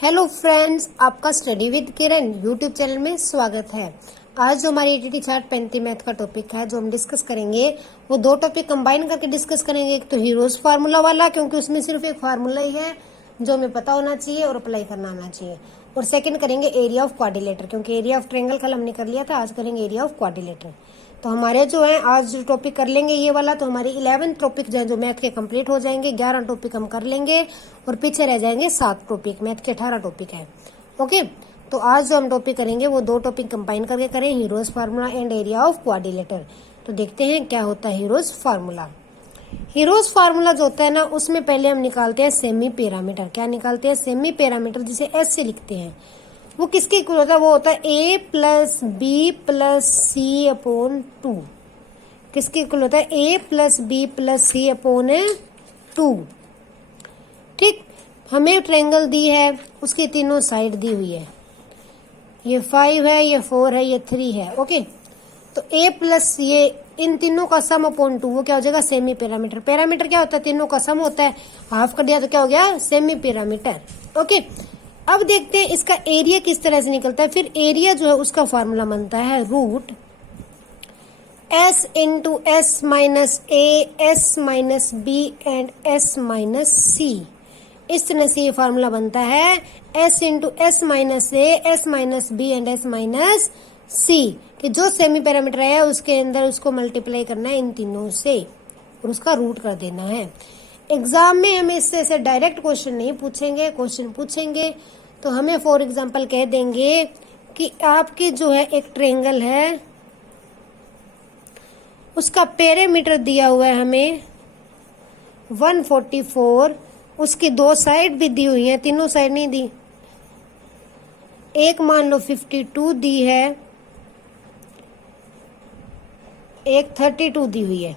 Hello friends, आपका study with Kiran YouTube channel में स्वागत है। आज जो हमारी एटीटी चार्ट 35 मैथ का टॉपिक है जो हम डिस्कस करेंगे वो दो टॉपिक कंबाइन करके डिस्कस करेंगे। एक तो हीरोज फार्मूला वाला, क्योंकि उसमें सिर्फ एक फार्मूला ही है जो हमें पता होना चाहिए और अप्लाई करना आना चाहिए। और सेकंड करेंगे एरिया ऑफ क्वाड्रिलेटर, क्योंकि एरिया ऑफ ट्रायंगल कल हमने कर लिया था, आज करेंगे एरिया ऑफ क्वाड्रिलेटर। तो हमारे जो है आज जो टॉपिक कर लेंगे ये वाला, तो हमारी 11 टॉपिक जो मैथ के कंप्लीट हो जाएंगे। 11 टॉपिक हम कर लेंगे और पीछे रह जाएंगे 7 टॉपिक। मैथ के 18 टॉपिक है। ओके, तो आज जो हम टॉपिक करेंगे वो दो टॉपिक कंबाइन करके करें, heroes formula and area of quadrilateral. तो देखते हैं क्या होता है हीरोज फार्मूला। हीरोज फार्मूला जो होता है ना, उसमें पहले हम निकालते हैं सेमी पैरामीटर। क्या निकालते हैं? सेमी पैरामीटर, जिसे एस से लिखते हैं। वो किसके इक्वल होता है? वो होता है ए प्लस बी प्लस सी अपॉन 2। किसके इक्वल होता है? ए प्लस बी प्लस सी अपॉन 2। ठीक, हमें ट्रायंगल दी है, उसकी तीनों साइड दी हुई है। ये 5 है, ये 4 है, ये 3 है। ओके, तो ए प्लस ये इन तीनों का सम अपॉन 2, वो क्या हो जाएगा? Semi parameter. पैरामीटर क्या होता है? तीनों का सम होता है। हाफ कर दिया तो क्या हो गया? Semi parameter. ओके, अब देखते हैं इसका एरिया किस तरह से निकलता है। फिर एरिया जो है उसका फॉर्मूला बनता है root s into s minus a, s minus b and s minus c. इस तरह से ये फॉर्मूला बनता है s into s minus a, s minus b and s minus c, कि जो सेमी पैरामीटर है उसके अंदर उसको मल्टीप्लाई करना है इन तीनों से और उसका रूट कर देना है। एग्जाम में हमें इससे से डायरेक्ट क्वेश्चन नहीं पूछेंगे, क्वेश्चन पूछेंगे तो हमें फॉर एग्जांपल कह देंगे कि आपकी जो है एक ट्रायंगल है, उसका पेरीमीटर दिया हुआ है हमें 144, उसकी दो साइड भी दी हुई है, तीनों साइड नहीं दी। एक मान लो 52 दी है, एक 32 दी हुई है।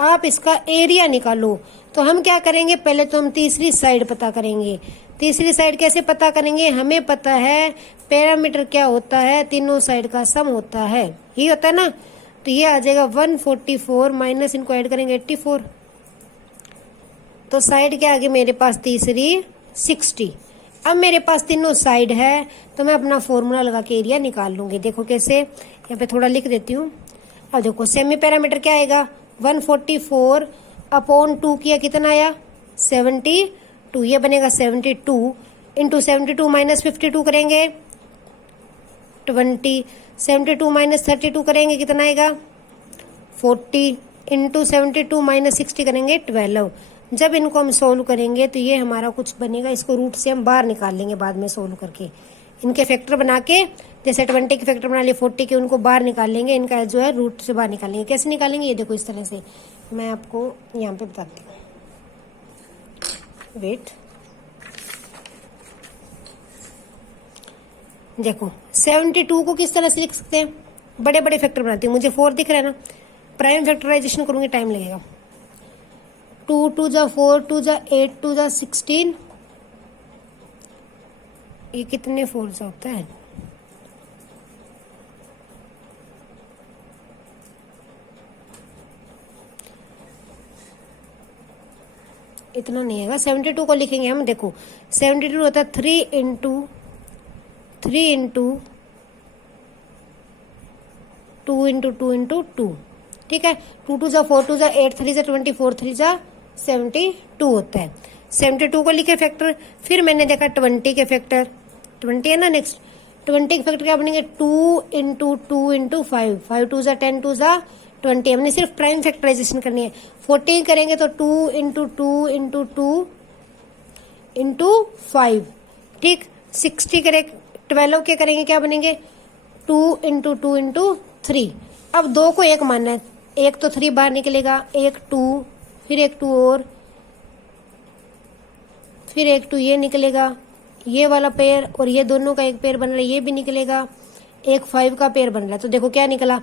आप इसका एरिया निकालो। तो हम क्या करेंगे? पहले तो हम तीसरी साइड पता करेंगे। तीसरी साइड कैसे पता करेंगे? हमें पता है पैरामीटर क्या होता है, तीनों साइड का सम होता है, ये होता है ना। तो ये आ जाएगा 144 माइनस इनको ऐड करेंगे 84। तो साइड के आगे मेरे पास तीसरी 60। अब मेरे पास तीनों साइड है तो मैं अपना फॉर्मूला लगा के एरिया निकाल लूंगी। देखो कैसे, यहाँ पे थोड़ा लिख देती हूँ। अब देखो सेमी पैरामीटर क्या आएगा? 144 अपॉन 2 किया, कितना आया? 72। ये बनेगा 72 इंटू 72 माइनस 52 करेंगे 20। 72 माइनस 32 करेंगे, कितना आएगा? 40 इंटू 72 माइनस 60 करेंगे 12। जब इनको हम सोल्व करेंगे तो ये हमारा कुछ बनेगा, इसको रूट से हम बाहर निकाल लेंगे बाद में सोल्व करके। इनके फैक्टर बना के, जैसे 20 के फैक्टर बना लिए 40 के, उनको बाहर निकाल लेंगे। इनका जो है रूट से बाहर निकालेंगे। कैसे निकालेंगे? ये देखो इस तरह से, मैं आपको यहाँ पे बताती हूँ। वेट, देखो 72 को किस तरह से लिख सकते हैं? बड़े बड़े फैक्टर बनाती हूँ। मुझे 4 दिख रहा है ना, प्राइम फैक्टराइजेशन करूंगी, टाइम लगेगा। 2 2 जा 4, 2 जा 8, 2 जा 16। ये कितने 4 से होता है? इतना नहीं आएगा। 72 को लिखेंगे हम। देखो 72 होता है 3 इंटू 3 इंटू 2 इंटू 2 इंटू 2। ठीक है, 2 2 जा 4, 2 जा 8, 3 जा 24, 3 जा 72 होता है। 72 को लिखे फैक्टर। फिर मैंने देखा 20 के फैक्टर, 20 है ना। नेक्स्ट 20 के फैक्टर क्या बनेंगे? 2 इंटू 2 इंटू 5, 5 2 जा 10, 2 जा 20। हमने सिर्फ प्राइम फैक्टराइजेशन करनी है। 14 करेंगे तो 2 इंटू 2 इंटू 2 इंटू 5। ठीक, 60 करें, 12 के करेंगे, क्या बनेंगे? 2 इंटू 2 इंटू 3। अब 2 को 1 मानना है, एक तो 3 बाहर निकलेगा, एक 2, फिर एक 2 और, फिर एक 2 ये निकलेगा, ये वाला पेयर और ये दोनों का एक पेयर बन रहा है, ये भी निकलेगा। एक 5 का पेयर बन रहा है। तो देखो क्या निकला?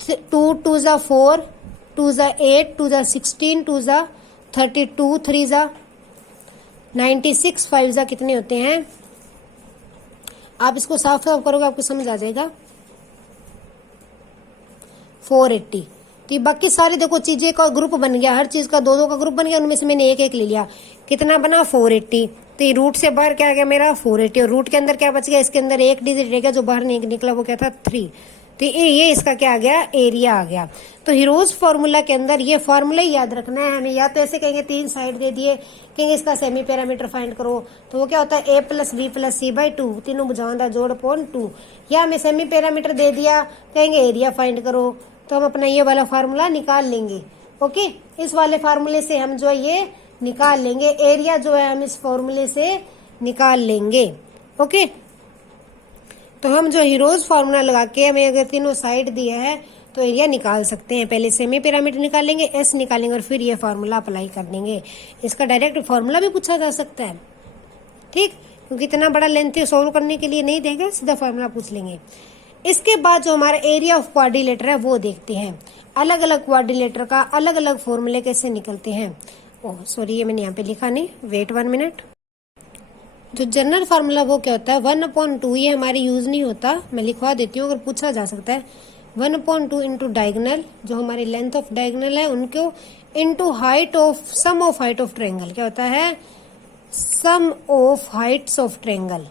2 2 जा 4, 2 जा 8, 2 जा 16, 2 जा 32, 3 जा 96, 5 जा कितने होते हैं? आप इसको साफ साफ करोगे आपको समझ आ जाएगा। 480। तो ये बाकी सारे देखो चीजें का ग्रुप बन गया, हर चीज का दो दो का ग्रुप बन गया, उनमें से मैंने एक एक ले लिया। कितना बना 480। तो ये रूट से बाहर क्या आ गया मेरा 480, और रूट के अंदर क्या बच गया, इसके अंदर एक डिजिट रह गया जो बाहर नहीं निकला, वो क्या था 3। तो ये इसका क्या आ गया, एरिया आ गया। तो हीरोज फॉर्मूला के अंदर ये फॉर्मूला ही याद रखना है हमें। या तो ऐसे कहेंगे 3 साइड दे दिए, कहेंगे इसका सेमी पैरामीटर फाइंड करो, तो वो क्या होता है a plus B plus C by 2, तीनों भुजाओं का जोड़ अपॉन 2। या हमें सेमी पैरामीटर दे दिया, कहेंगे एरिया फाइंड करो, तो हम अपना ये वाला फार्मूला निकाल लेंगे। ओके, इस वाले फार्मूले से हम जो है ये निकाल लेंगे, एरिया जो है हम इस फॉर्मूले से निकाल लेंगे। ओके, तो हम जो हीरोज फार्मूला लगा के हमें अगर तीनों साइड दिया है तो एरिया निकाल सकते हैं। पहले सेमी पैरामीटर निकालेंगे, एस निकालेंगे, और फिर ये फार्मूला अप्लाई कर देंगे। इसका डायरेक्ट फार्मूला भी पूछा जा सकता है, ठीक, क्योंकि इतना बड़ा लेंथ सॉल्व करने के लिए नहीं देगा, सीधा फार्मूला पूछ लेंगे। इसके बाद जो हमारा एरिया ऑफ क्वाड्रिलेटर है वो देखते हैं। अलग अलग क्वाड्रिलेटर का अलग अलग फॉर्मूले कैसे निकलते हैं। ओह सॉरी, ये मैंने यहाँ पे लिखा नहीं, वेट 1 मिनट। जो जनरल फार्मूला वो क्या होता है 1/2, ये हमारे यूज नहीं होता, मैं लिखवा देती हूँ अगर पूछा जा सकता है। 1/2 इंटू डायगनल, जो हमारी लेंथ ऑफ डायगनल है उनको, into height of sum of height of triangle, क्या होता है sum of heights of triangle.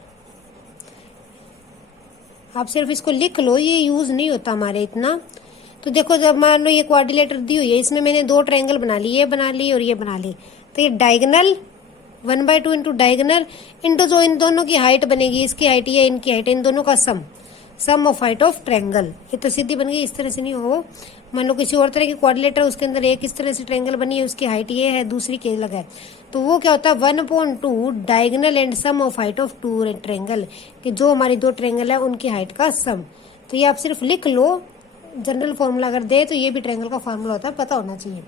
आप सिर्फ इसको लिख लो, ये यूज नहीं होता हमारे इतना। तो देखो जब मान लो ये क्वाड्रिलेटर दी हुई है, इसमें मैंने 2 ट्रायंगल बना ली, ये बना ली और ये बना ली, तो ये डायगनल 1/2 इंटू डायगनल इंटू जो इन दोनों की हाइट बनेगी, इसकी हाइट ये इनकी हाइट, इन दोनों का सम ऑफ हाइट ऑफ ट्रायंगल। ये तो सीधी बन गई, इस तरह से नहीं हो। मान लो किसी और तरह की क्वाड्रिलेटर, उसके अंदर एक इस तरह से ट्रायंगल बनी है, उसकी हाइट ये है, दूसरी के अलग है, तो वो क्या होता है 1/2 diagonal and sum of height of 2 triangle, कि जो हमारी 2 ट्रायंगल है उनकी हाइट का सम। तो ये आप सिर्फ लिख लो, जनरल फॉर्मूला अगर दे तो ये भी ट्रायंगल का फॉर्मूला होता है, पता होना चाहिए।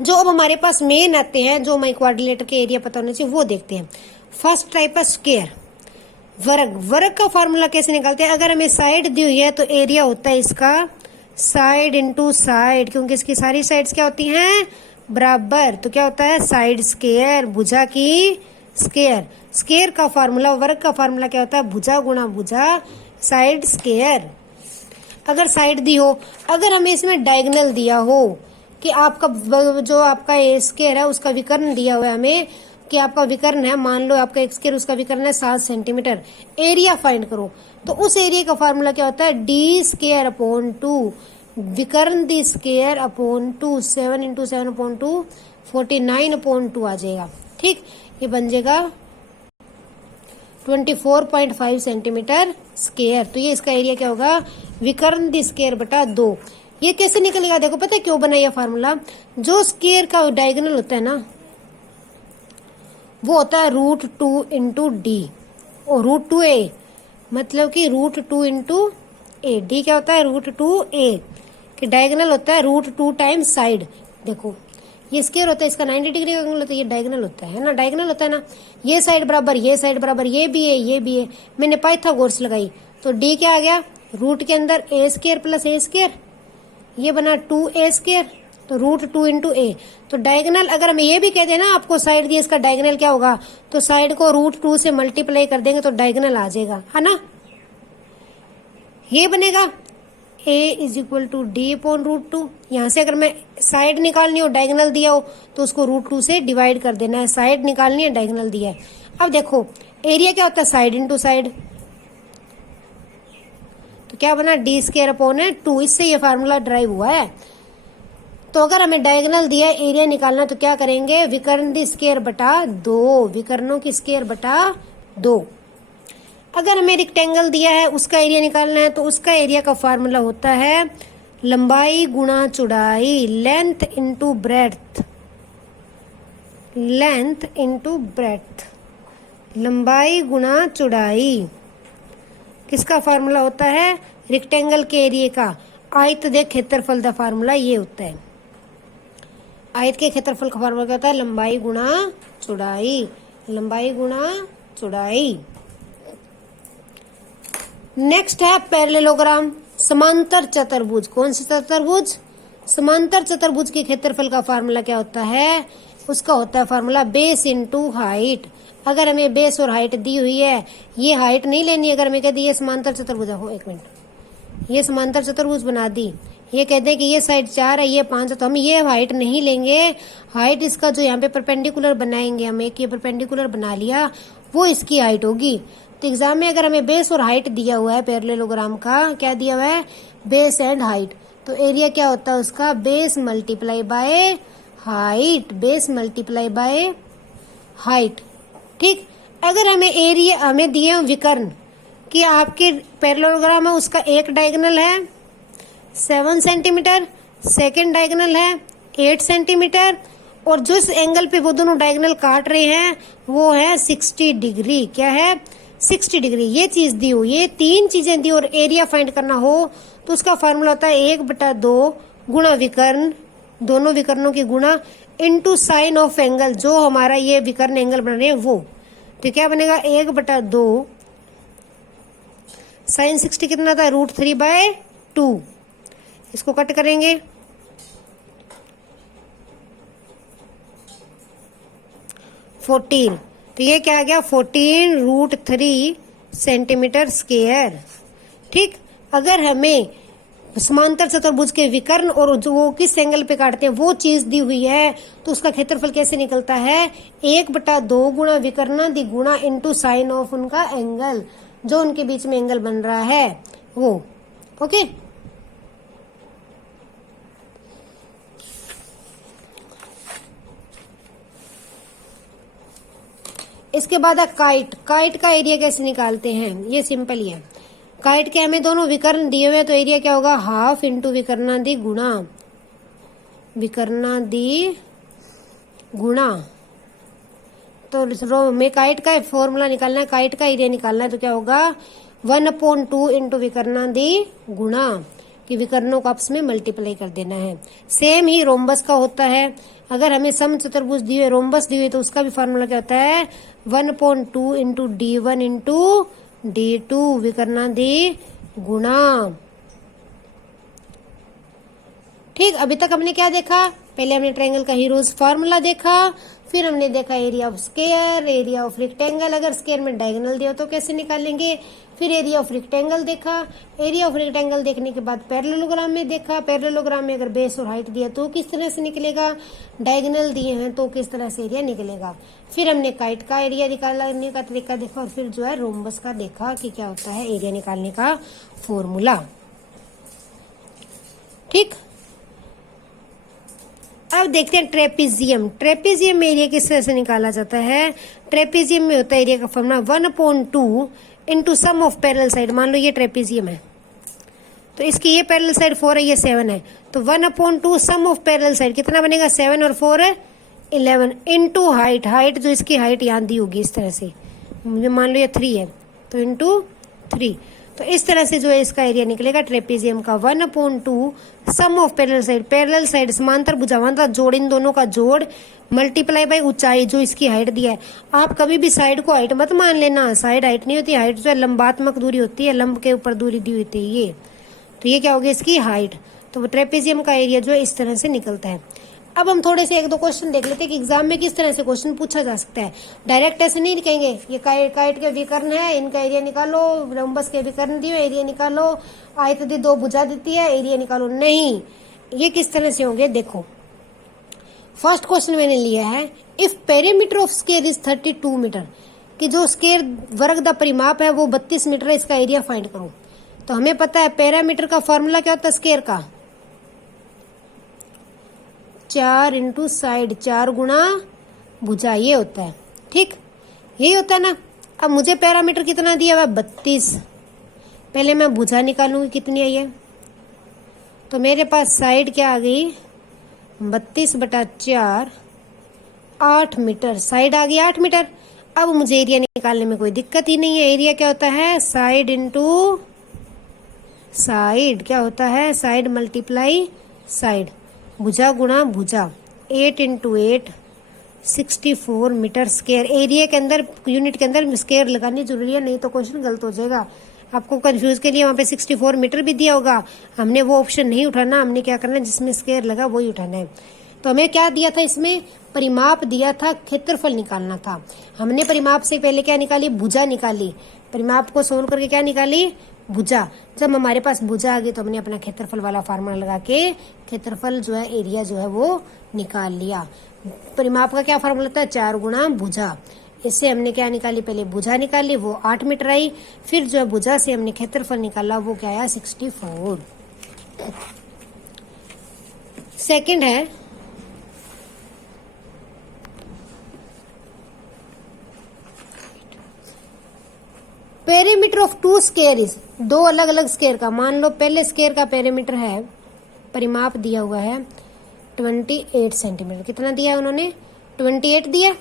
जो अब हमारे पास मेन आते हैं, जो हमारे क्वाड्रिलेटर के एरिया पता होने चाहिए, वो देखते हैं। फर्स्ट टाइप है स्क्वायर, वर्ग का फॉर्मूला कैसे निकालते हैं। अगर हमें साइड दी हुई है तो एरिया होता है इसका साइड इंटू साइड, क्योंकि इसकी सारी साइड्स क्या होती हैं बराबर, तो क्या होता है साइड स्क्वायर, भुजा की स्क्वायर। स्क्वायर का फॉर्मूला, वर्ग का फॉर्मूला क्या होता है भुजा गुणा भुजा साइड स्क्वायर। अगर साइड दी हो, अगर हमें इसमें डायगोनल दिया हो कि आपका जो आपका स्क्वायर है उसका विकर्ण दिया हुआ है हमें, कि आपका विकर्ण है, मान लो आपका एक स्क्वायर उसका विकर्ण है 7 सेंटीमीटर, एरिया फाइंड करो, तो उस एरिया का फॉर्मूला क्या होता है डी स्क्वायर अपॉन 2, विकर्ण दी स्क्वायर अपॉन 2, 7 इंटू 7 अपॉन 2 49/2 आ जाएगा। ठीक, ये बन जाएगा 24.5 सेंटीमीटर स्क्वायर। तो ये इसका एरिया क्या होगा विकर्ण दी स्क्वायर बटा 2। ये कैसे निकलेगा देखो, पता है क्यों बना यह फार्मूला, जो स्क्वायर का डायगोनल होता है ना वो होता है √2 इंटू डी, और √2a, मतलब कि √2 इंटू ए। डी क्या होता है √2a, कि डायगोनल होता है √2 टाइम्स साइड। देखो ये स्क्वायर होता है, इसका 90 डिग्री का एंगल होता है, ये डायगोनल होता है ना, डायगोनल होता है ना, ये साइड बराबर ये साइड बराबर, ये भी है ये भी है। मैंने पाइथागोरस लगाई तो डी क्या आ गया, रूट के अंदर a square plus a square, ये बना 2a स्क्वायर, तो √2 इंटू ए। तो डायगोनल अगर हम ये भी कहते हैं ना, आपको साइड दिए, इसका डायगोनल क्या होगा, तो साइड को √2 से मल्टीप्लाई कर देंगे तो डायगोनल आ जाएगा, है ना। ये बनेगा a is equal to D upon √2। यहाँ से अगर मैं साइड निकालनी हो, डायगोनल दिया हो तो उसको √2 से डिवाइड कर देना है, साइड निकालनी है, डायगोनल दिया है। अब देखो एरिया क्या होता है साइड इंटू साइड, तो क्या बना डी स्क्वायर अपॉन 2, इससे ये फार्मूला ड्राइव हुआ है। तो अगर हमें डायगोनल दिया है एरिया निकालना तो क्या करेंगे विकर्ण दी स्क्वायर बटा 2, विकर्णों की स्क्वायर बटा 2। अगर हमें रेक्टेंगल दिया है उसका एरिया निकालना है तो उसका एरिया का फार्मूला होता है लंबाई गुणा चौड़ाई, length into breadth, length into breadth, लंबाई गुणा चौड़ाई। किसका फार्मूला होता है रेक्टेंगल के एरिया का। आयत दे क्षेत्रफल का फार्मूला ये होता है, आयत के क्षेत्रफल का फार्मूला क्या होता है लंबाई गुणा चौड़ाई, लंबाई गुणा चौड़ाई। नेक्स्ट है पैरेललोग्राम, समांतर चतुर्भुज। कौन सा चतुर्भुज, समांतर चतुर्भुज के क्षेत्रफल का फार्मूला क्या होता है, उसका होता है फार्मूला बेस इंटू हाइट। अगर हमें बेस और हाइट दी हुई है, ये हाइट नहीं लेनी, अगर हमें कह दी ये समांतर चतुर्भुज हो, एक मिनट, ये समांतर चतुर्भुज बना दी, ये कहते हैं कि ये साइड 4 है, ये 5 है, तो हम ये हाइट नहीं लेंगे। हाइट इसका जो यहाँ पे परपेंडिकुलर बनाएंगे हम, एक ये परपेंडिकुलर बना लिया, वो इसकी हाइट होगी। तो एग्जाम में अगर हमें बेस और हाइट दिया हुआ है पैरेललोग्राम का, क्या दिया हुआ है, बेस एंड हाइट, तो एरिया क्या होता है उसका, base multiply by height, base multiply by height. ठीक, अगर हमें एरिया हमें दिए विकर्ण कि आपके पैरेललोग्राम है उसका एक डायगोनल है 7 सेंटीमीटर, सेकेंड डायगोनल है 8 सेंटीमीटर, और जिस एंगल पे वो दोनों डायगोनल काट रहे हैं वो है 60 डिग्री। क्या है, 60 डिग्री। ये चीज दी हो, ये 3 चीजें दी और एरिया फाइंड करना हो तो उसका फॉर्मूला होता है 1/2 गुणा विकर्ण, दोनों विकर्णों की गुणा, इनटू साइन ऑफ एंगल, जो हमारा ये विकर्ण एंगल बन रहे हैं वो। तो क्या बनेगा, 1/2 साइन 60 कितना था, √3/2। इसको कट करेंगे, ₹14, तो ये क्या आ गया, 14√3 सेंटीमीटर स्क्वायर। ठीक, अगर हमें समांतर चतुर्भुज के विकर्ण और जो वो किस एंगल पे काटते हैं वो चीज दी हुई है तो उसका क्षेत्रफल कैसे निकलता है, 1/2 गुणा विकर्ण गुणा इनटू साइन ऑफ उनका एंगल, जो उनके बीच में एंगल बन रहा है वो। ओके, इसके बाद है काइट। काइट का एरिया कैसे निकालते हैं, ये सिंपल ही है। काइट के हमें दोनों विकर्ण दिए हुए, तो एरिया क्या होगा, हाफ इंटू विकर्णादि गुणा विकर्णादि गुणा। तो में काइट का फॉर्मूला निकालना है, काइट का एरिया निकालना है, तो क्या होगा 1/2 इंटू विकर्णादि गुणा, कि विकर्णों को आपस में मल्टीप्लाई कर देना है। सेम ही रोम्बस का होता है, अगर हमें सम चतुर्भुज दिए हुए, रोम्बस दिए हुए, तो उसका भी फॉर्मूला क्या होता है 1/2 इंटू D1 इंटू D2 विकर्णादि गुणा। ठीक, अभी तक हमने क्या देखा, पहले हमने ट्रायंगल का हीरोज फॉर्मूला देखा, फिर हमने देखा area of square, area of rectangle, अगर स्क्वायर में डायगोनल दिया तो कैसे निकालेंगे, फिर एरिया ऑफ रेक्टेंगल देखा, एरिया ऑफ रेक्टेंगल देखने के बाद पैरेललोग्राम में देखा, पैरेललोग्राम में अगर बेस और हाइट दिया तो किस तरह से निकलेगा, डायगोनल दिए हैं तो किस तरह से एरिया निकलेगा, फिर हमने काइट का एरिया निकालने का तरीका देखा, और फिर जो है रोम्बस का देखा कि क्या होता है एरिया निकालने का फॉर्मूला। ठीक, अब देखते हैं ट्रेपीजियम। ट्रेपीजियम में एरिया किस तरह से निकाला जाता है, ट्रेपीजियम में होता है एरिया का formula 1/2 into sum of parallel side. मान लो ये ट्रेपीजियम है, तो इसकी ये पैरेलल साइड 4 है, ये 7 है, तो 1/2 सम ऑफ पैरेलल साइड कितना बनेगा, 7 और 4 है 11, इंटू हाइट, हाइट जो इसकी हाइट यहाँ दी होगी इस तरह से, मान लो ये 3 है तो इंटू 3, तो इस तरह से जो है इसका एरिया निकलेगा ट्रेपीजियम का 1/2 sum of parallel side, parallel side समांतर भुजाओं का जोड़, इन दोनों का जोड़, मल्टीप्लाई बाय ऊंचाई जो इसकी हाइट दिया है। आप कभी भी साइड को हाइट मत मान लेना, साइड हाइट नहीं होती, हाइट जो है लंबात्मक दूरी होती है, लंब के ऊपर दूरी दी होती है ये, तो ये क्या होगी इसकी हाइट। तो ट्रेपीजियम का एरिया जो है इस तरह से निकलता है। अब हम थोड़े से 1-2 क्वेश्चन देख लेते हैं कि एग्जाम में किस तरह से क्वेश्चन पूछा जा सकता है। डायरेक्ट ऐसे नहीं कहेंगे ये काइट के विकर्ण है, इनका एरिया निकालो, रोम्बस के विकर्ण दिए एरिया निकालो, आयत दी 2 भुजा देती है एरिया निकालो, नहीं, ये किस तरह से होंगे देखो। फर्स्ट क्वेश्चन मैंने लिया है, if perimeter of square is 32 metre, कि जो स्क्वायर वर्ग का परिमाप है वो 32 मीटर है, इसका एरिया फाइंड करो। तो हमें पता है पैरामीटर का फॉर्मूला क्या होता है स्क्वायर का, 4 इंटू साइड, 4 गुणा भुजा, ये होता है। ठीक, यही होता है ना। अब मुझे पैरामीटर कितना दिया हुआ है 32, पहले मैं भुजा निकालूंगी कितनी आई है, तो मेरे पास साइड क्या आ गई 32/4, 8 मीटर, साइड आ गई 8 मीटर। अब मुझे एरिया निकालने में कोई दिक्कत ही नहीं है, एरिया क्या होता है साइड इंटू साइड, क्या होता है साइड मल्टीप्लाई साइड, भुजा गुणा भुजा, 8 इंटू 8 64 मीटर स्क्वायर। एरिया के अंदर यूनिट के अंदर स्क्वायर लगानी जरूरी है, नहीं तो क्वेश्चन गलत हो जाएगा। आपको कंफ्यूज के लिए वहाँ पे 64 मीटर भी दिया होगा, हमने वो ऑप्शन नहीं उठाना, हमने क्या करना है जिसमें स्क्वायर लगा वही उठाना है। तो हमें क्या दिया था इसमें, परिमाप दिया था, क्षेत्रफल निकालना था। हमने परिमाप से पहले क्या निकाली, भुजा निकाली, परिमाप को सोल्व करके क्या निकाली भुजा। जब हमारे पास भुजा आ गई तो हमने अपना क्षेत्रफल वाला फार्मूला लगा के क्षेत्रफल जो है, एरिया जो है वो निकाल लिया। परिमाप का क्या फार्मूला होता है, 4 गुणा भुजा। इससे हमने क्या निकाली, पहले भुजा निकाली, वो 8 मीटर आई। फिर जो है भुजा से हमने क्षेत्रफल निकाला, वो क्या आया, 64। सेकंड है पेरीमीटर ऑफ 2 स्क्वायर इज, 2 अलग अलग स्क्वायर का। मान लो पहले स्क्वायर का पेरीमीटर है, परिमाप दिया हुआ है 28 सेंटीमीटर। कितना दिया है उन्होंने, 28 दिया।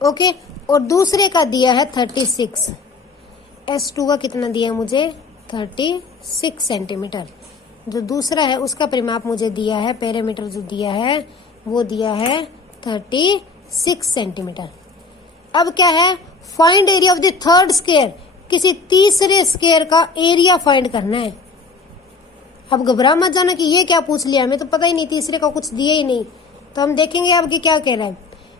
ओके, और दूसरे का दिया है 36। S2 का कितना दिया है मुझे, 36 सेंटीमीटर। जो दूसरा है उसका परिमाप मुझे दिया है, पेरीमीटर जो दिया है वो दिया है 36 सेंटीमीटर। अब क्या है, find area of the third square, किसी तीसरे स्क्वायर का एरिया फाइंड करना है। अब घबरा मत जाना कि ये क्या पूछ लिया, हमें तो पता ही नहीं, तीसरे का कुछ दिया ही नहीं। तो हम देखेंगे अब कि क्या कह रहा है।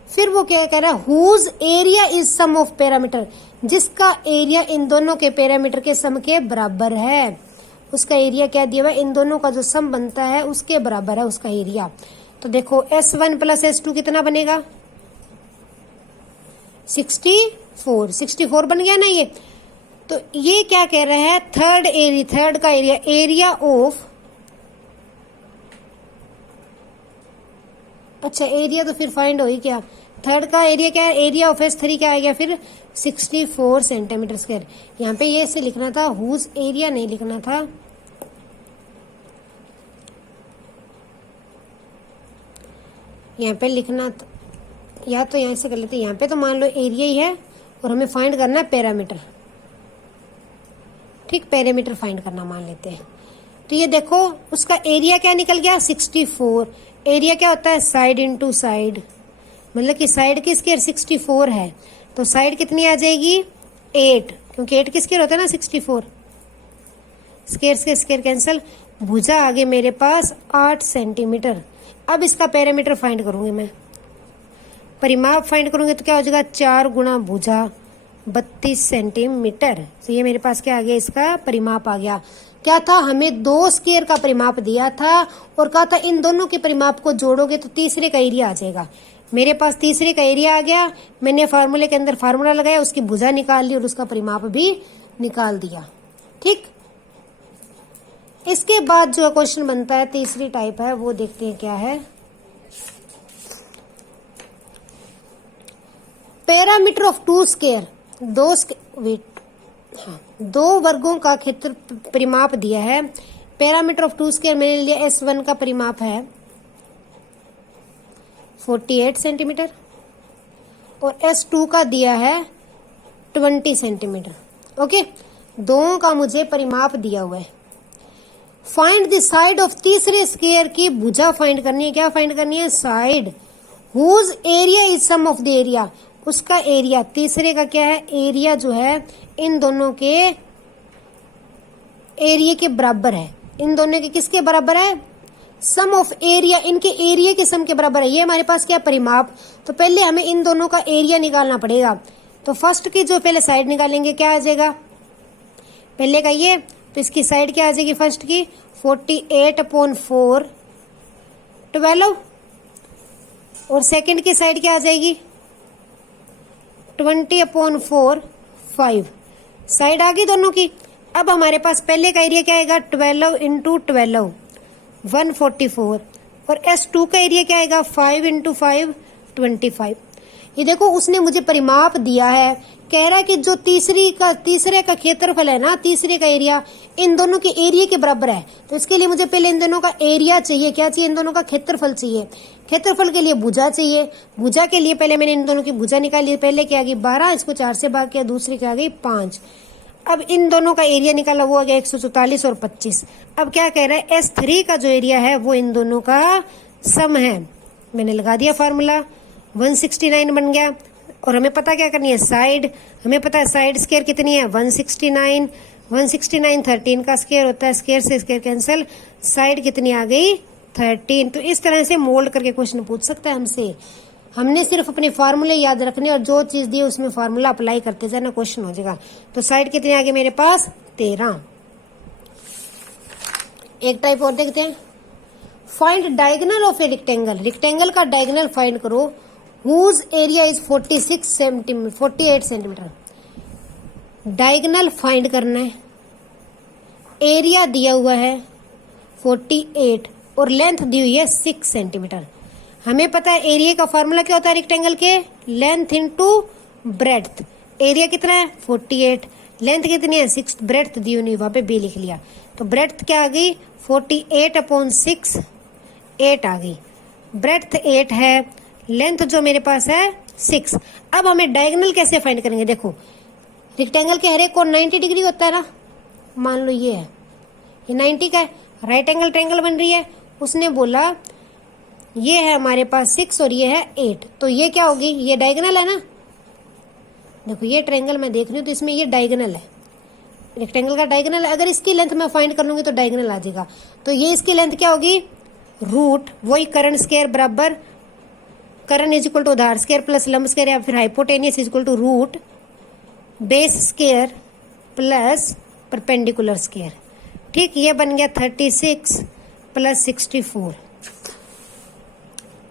फिर वो क्या कह रहा है, whose area is sum of parameter, जिसका एरिया इन दोनों के पैरामीटर के सम के बराबर है। उसका एरिया क्या दिया हुआ है, इन दोनों का जो सम बनता है उसके बराबर है उसका एरिया। तो देखो S1 प्लस S2 कितना बनेगा, 64 बन गया ना ये। तो ये क्या कह रहा है, थर्ड का एरिया ऑफ, अच्छा एरिया तो फिर फाइंड हो ही क्या, थर्ड का एरिया क्या है, एरिया ऑफ S3 क्या आ गया फिर 64 सेंटीमीटर स्क्वायर। यहाँ पे ये ऐसे लिखना था, हुज एरिया नहीं लिखना था, यहाँ पे लिखना था, या तो यहाँ से कर लेते, यहाँ पे तो मान लो एरिया ही है और हमें फाइंड करना है पैरामीटर। ठीक, पैरामीटर फाइंड करना मान लेते हैं। तो ये देखो उसका एरिया क्या निकल गया, 64। एरिया क्या होता है, साइड इनटू साइड, मतलब कि साइड की स्क्वायर 64 है तो साइड कितनी आ जाएगी, 8, क्योंकि 8 की स्क्वायर होता है ना 64। स्क्वायर से स्क्वायर कैंसिल, भुजा आगे मेरे पास 8 सेंटीमीटर। अब इसका पैरामीटर फाइंड करूंगी मैं, परिमाप फाइंड करूंगी तो क्या हो जाएगा, 4 गुणा भुजा 32 सेंटीमीटर। तो ये मेरे पास क्या आ गया, इसका परिमाप आ गया। क्या था, हमें 2 स्क्वायर का परिमाप दिया था और कहा था इन दोनों के परिमाप को जोड़ोगे तो तीसरे का एरिया आ जाएगा। मेरे पास तीसरे का एरिया आ गया, मैंने फार्मूले के अंदर फार्मूला लगाया, उसकी भुजा निकाल ली और उसका परिमाप भी निकाल दिया। ठीक, इसके बाद जो क्वेश्चन बनता है, तीसरी टाइप है, वो देखते हैं क्या है। पैरामीटर ऑफ 2 स्क्वायर, दो वर्गों का क्षेत्र परिमाप दिया है। पैरामीटर ऑफ 2 स्क्वायर मैंने लिया, S1 का परिमाप है 48 सेंटीमीटर और S2 का दिया है 20 सेंटीमीटर। ओके, दोनों का मुझे परिमाप दिया हुआ है। फाइंड द साइड ऑफ तीसरे स्क्वायर की भुजा फाइंड करनी है। क्या फाइंड करनी है, side. Whose area is sum of the area, उसका एरिया, तीसरे का क्या है, एरिया जो है इन दोनों के एरिया के बराबर है। इन दोनों के किसके बराबर है, सम ऑफ एरिया, इनके एरिया के सम के बराबर है। ये हमारे पास क्या, परिमाप। तो पहले हमें इन दोनों का एरिया निकालना पड़ेगा। तो फर्स्ट की जो पहले साइड निकालेंगे, क्या आ जाएगा, पहले का ये, तो इसकी साइड क्या आ जाएगी फर्स्ट की, 48/4 12, और सेकंड की साइड क्या आ जाएगी, 20/4 5। साइड आ गई दोनों की। अब हमारे पास पहले का एरिया क्या आएगा, 12 × 12 144, और S2 का एरिया क्या आएगा, 5 × 5 25। ये देखो उसने मुझे परिमाप दिया है, कह रहा है कि जो तीसरे का क्षेत्रफल है ना, तीसरे का एरिया इन दोनों के एरिया के बराबर है। तो इसके लिए मुझे पहले इन दोनों का एरिया चाहिए, क्या चाहिए, इन दोनों का क्षेत्रफल चाहिए। क्षेत्रफल के लिए भुजा चाहिए। भुजा के लिए पहले मैंने इन दोनों की भुजा निकाली, पहले क्या आ गई 12, इसको 4 से भाग किया, दूसरी क्या आ गई 5। अब इन दोनों का एरिया निकाला, वो आ गया 144 और 25। अब क्या कह रहा है, S3 का जो एरिया है वो इन दोनों का सम है। मैंने लगा दिया फार्मूला, 169 बन गया। और हमें पता क्या करनी है, साइड। हमें पता है साइड स्क्वायर कितनी है, 169। 169 13 का स्क्वायर होता है, स्क्वायर से स्क्वायर कैंसिल, साइड कितनी आ गई 13। तो इस तरह से मोल्ड करके क्वेश्चन पूछ सकता है हमसे। हमने सिर्फ अपने फार्मूले याद रखने और जो चीज दी उसमें फार्मूला अप्लाई करते जाना, क्वेश्चन हो जाएगा। तो साइड कितने आगे मेरे पास 13। एक टाइप और देखते हैं, find diagonal of a rectangle. Rectangle का डायगोनल फाइंड करो whose area is 48 centimetre. Diagonal find करना है, एरिया दिया हुआ है 48 और लेंथ दी हुई है 6 सेंटीमीटर। हमें पता है एरिया का फॉर्मूला क्या होता है रेक्टेंगल के, लेंथ इनटू ब्रेड्थ। एरिया कितना है 48, लेंथ कितनी है 6, ब्रेड्थ दी हुई वहां पे बी लिख लिया। तो ब्रेड्थ क्या आ गई 48/6, 8 आ गई। ब्रेड्थ 8 है, लेंथ जो मेरे पास है 6। अब हमें डायगोनल कैसे फाइंड करेंगे, देखो रेक्टेंगल के हर एक कोण 90 डिग्री होता है ना, मान लो ये है, ये 90 का है, राइट एंगल ट्रायंगल बन रही है। उसने बोला ये है हमारे पास 6 और ये है 8, तो ये क्या होगी, ये डायगोनल है ना। देखो ये ट्रायंगल मैं देख रही हूँ तो इसमें ये डायगोनल है, रेक्टेंगल का डायगोनल है। अगर इसकी लेंथ मैं फाइंड कर लूंगी तो डायगोनल आ जाएगा। तो ये इसकी लेंथ क्या होगी, रूट वही करण स्क्वायर बराबर करण इज इक्वल टू आधार स्क्वायर प्लस लंब स्क्वायर या फिर hypotenuse is equal to root base square plus perpendicular square. ठीक, ये बन गया 36 प्लस 64,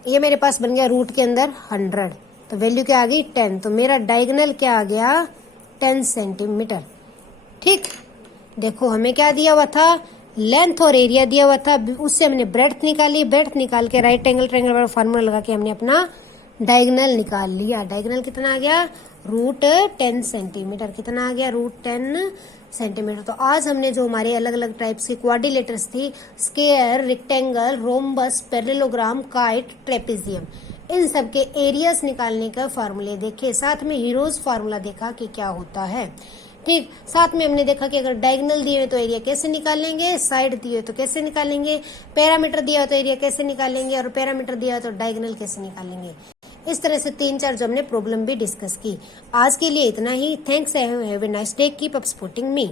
ये मेरे पास बन गया रूट के अंदर 100। तो वैल्यू क्या आ गई 10। तो मेरा डायगोनल क्या आ गया 10 सेंटीमीटर। ठीक, देखो हमें क्या दिया हुआ था, लेंथ और एरिया दिया हुआ था, उससे हमने ब्रेड्थ निकाली, ब्रेड्थ निकाल के राइट एंगल ट्रायंगल वाला फार्मूला लगा के हमने अपना डायगोनल निकाल लिया। डायगोनल कितना आ गया रूट 10 सेंटीमीटर। कितना आ गया रूट 10 सेंटीमीटर। तो आज हमने जो हमारे अलग अलग टाइप्स के क्वाड्रिलेटर्स थी, square, rectangle, rhombus, parallelogram, kite, trapezium, इन सब के एरियाज निकालने का फार्मूले देखे, साथ में हीरोज फार्मूला देखा कि क्या होता है। ठीक, साथ में हमने देखा कि अगर डायगोनल दिए हुए तो एरिया कैसे निकालेंगे, साइड दिए तो कैसे निकालेंगे, पैरामीटर दिया हो तो एरिया कैसे निकालेंगे और पैरामीटर दिया हो तो डायगोनल कैसे निकालेंगे। इस तरह से 3-4 जो हमने प्रॉब्लम भी डिस्कस की। आज के लिए इतना ही। Thanks, have a nice day, keep up supporting me.